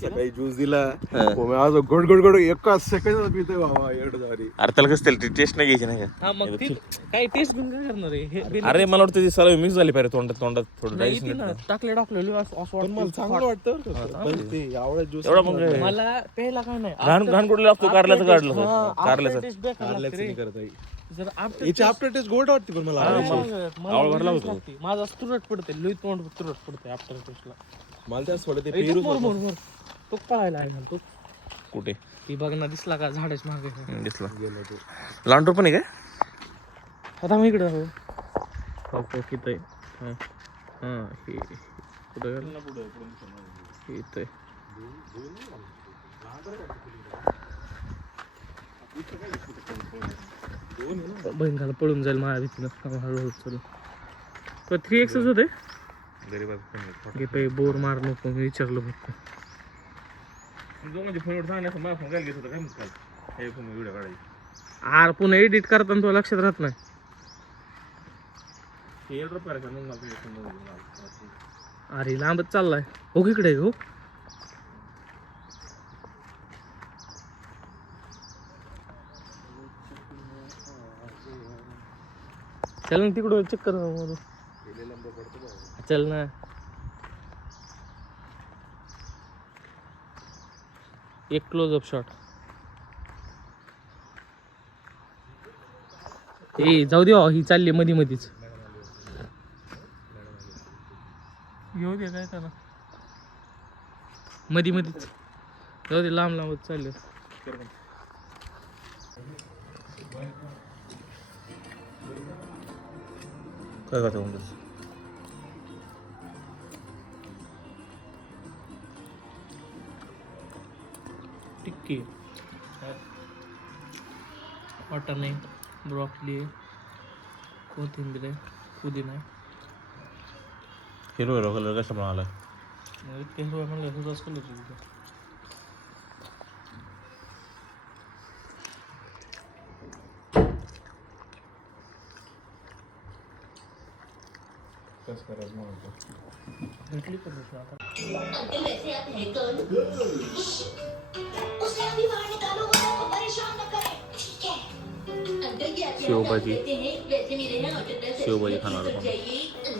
सकाळी ज्यूस दिला आज गोड गोड गोड एका सेकंड पितोय बाबा एवढं भारी. अरे त्याला कसं त्याला टेस्ट नाही घ्यायची नाही का? मग काय टेस्ट घेऊन काय करणार आहे? अरे मला वाटतं ती सगळं मिक्स झाली पाहिजे तोंडात थोडं टाकले असं पण मला चांगलं वाटतं पण ते आवडत ज्यूस एवढा मग मला प्यायला काय नाही. घाण कुठला असतो कारल्याचं काढलं कारल्याचं करत आहे. जर याची आफ्टर टेस्ट गोड वाटते पण मला आवड भरला होतो. माझा तुरट पडते लई तोंड तुरट पडते आफ्टर टेस्टला. मला त्याच थोडं ते पेरू तो पळायला आहे मला तो. कुठे ती बघ ना दिसला का झाडाच मागे दिसला लांडूर पण आहे काय? आता मी इकडे जाऊ किती कुठे इथे बहिणीला पळून जाईल माझ्या भीतीनं हळूहळू चल. 3x होते गरीब बोर मार नको मी विचारलं फक्त. आर पुन्हा एडिट करताना तुला लक्षात राहत नाही. अरे लांबच चाललाय हो इकडे हो. चल ना तिकडं चेक कर चल ना. एक क्लोजअप शॉट. ए जाऊ दे ही चालली मध्ये मधीच येऊ दे काय त्याला मध्ये मधीच जाऊ दे लांब लांबच चालले. काय करतो टिक्की वाटाणे ब्रॉकली कोथिंबीर आहे पुदिना आहे. हिरवा कलर कशा आला हिरवा म्हणलं हिरवाच कलर भेटली पण आता. शेवभाजी खाणार आपण.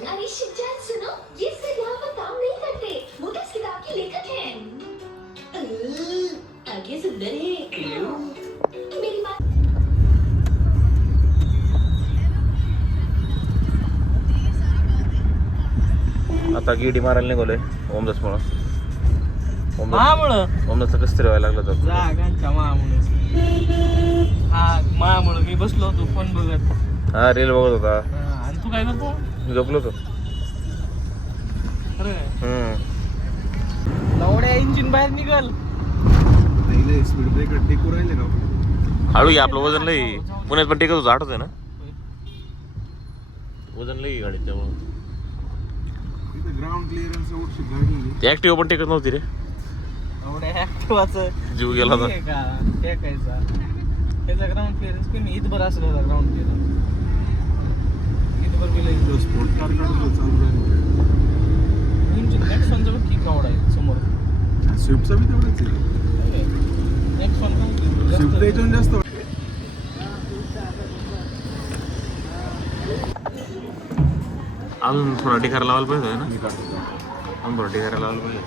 अरे शिवजान सुनो, ये सब यहाँ पर काम नहीं करते. वो तो इस किताब की लेखक हैं. आगे सुंदर है. मेरी बात आता गिडी मारायला निघालोय ओमदासमुळं. ओमदासचं कसं तरी व्हायला लागलं तर जागांच्या मामुळं मी बसलो होतो फोन बघत. हा रील बघत होता. आणि तू काय करतो? मी झोपलो होतो. लवड्या इंजिन बाहेर निघल. स्पीड ब्रेकर टेकू राहिले ना. हळू या आपलं वजन लई पुण्यात पण टेकत होतं आठवत आहे ना. वजन लई गाडीत त्यामुळं ग्राउंड क्लिअरन्स एवढी गाडी ती ऍक्टिव्ह पण टेकत नव्हती रे. लवड्या ऍक्टिवाचं जीव गेला होता. टेकायचा त्याचा ग्राउंड क्लिअरन्स कमी इथभर असं होता. ग्राउंड क्लिअरन्स इथभर गेलं. स्पोर्ट कार काढून चालू राहिलं. नेक्सॉनचं बघ की क्राऊड आहे समोर. स्विफ्टचा बी तेवढंच आहे. नेक्सॉन स्विफ्ट याच्याहून जास्त अजून थोडा टिकारा लावायला पाहिजे ना. अजून थोडा टिकारा लावायला पाहिजे.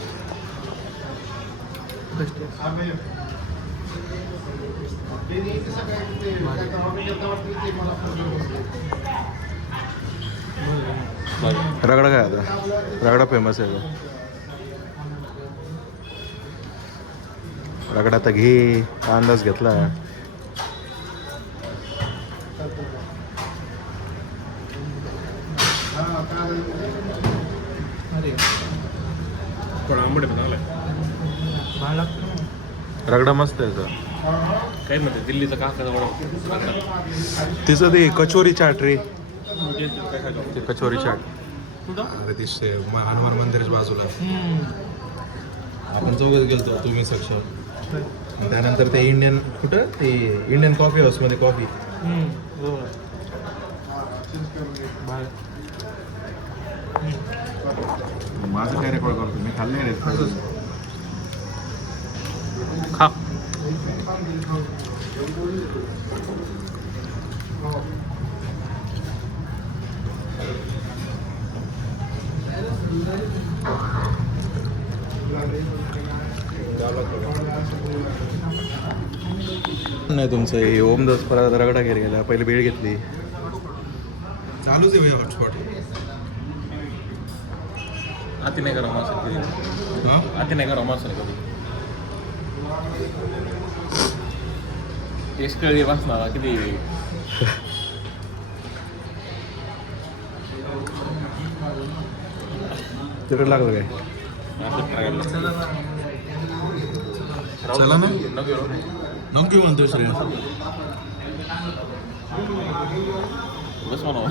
रगडा काय आता रगडा फेमस आहे. रगडा तर घे अंदाज घेतला. रगडा मस्त आहे तर. काय म्हणते दिल्लीचा काका तिचं ते कचोरी चाट रे. ते कचोरी चाट अरे ते हनुमान मंदिराच्या बाजूला आपण चौघच गेलतो तुम्ही सक्षम. त्यानंतर ते इंडियन कुठं ते इंडियन कॉफी हाऊसमध्ये कॉफी. माझं काय रेकॉर्ड करतो मी खाल्लं रे. नाही तुमचं हे ओम दस परत रगडा घेर गेला पहिले बेळ घेतली चालूच आहे हॉटस्पॉट अति नाही करा माणसं हां अति नाही करा माणसं कधी टेस्ट कळली वाचणार किती तिकडे लागलं काय चला ना नको म्हणतो श्री बस म्हणा